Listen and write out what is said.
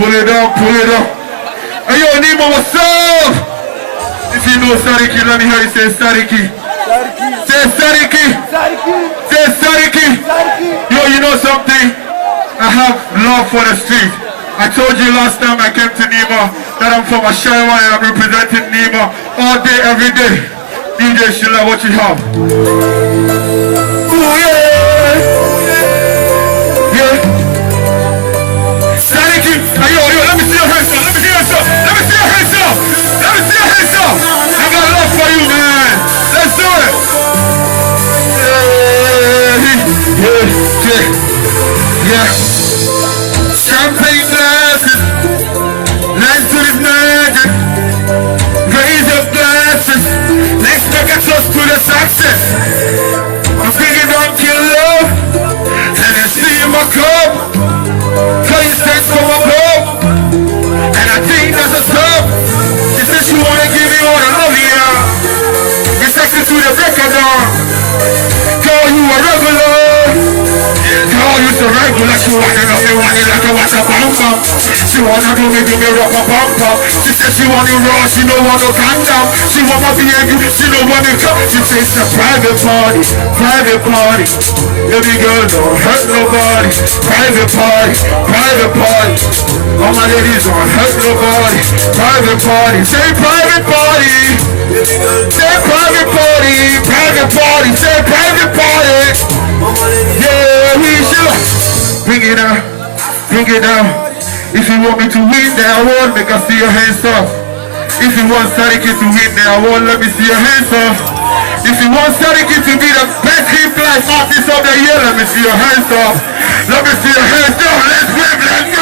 Pull it up, pull it up. Hey, yo, Nemo, what's up? If you know Sariki, let me hear you say Sariki. Say Sariki. Say Sariki. Yo, you know something? I have love for the street. I told you last time I came to Nemo that I'm from Ashawa and I'm representing Nemo all day, every day. DJ Shilla, what you have? Ooh, yeah. Yeah. Sariki. Hey, yo, let me see your hands up. Let me see your hands up. Let me see your hands up. Let me see your hands up. I got love for you, man. Let's do it. Yeah. Champagne glasses, let's do this magic. Raise your glasses, let's make a toast to the success. I'm thinking don't kill love, and I see in my cup. Cause you stand for my love, and I think that's a stop. She said she wanna give me all the love, yeah. It's sexy to the break of dawn. Girl, you a regular. Girl, you so regular. She wanna love me, want it like a water bumper. She wanna do me rock a bumper. She said she want it raw, she don't want no condom. She want my baby, she don't want it come. She says it's a private party, private party. Baby girl, don't hurt nobody. Private party, private party. All my ladies don't hurt nobody. Private party, say private party. Say private party, private party, say private party. Yeah, we should bring it down, bring it down. If you want me to win, then I won't make us see your hands up. If you want Sariki to win, then I won't let me see your hands up. If you want Sariki to be the best hip life artist of the year, let me see your hands up. Let me see your hands up. Let's win, let's go.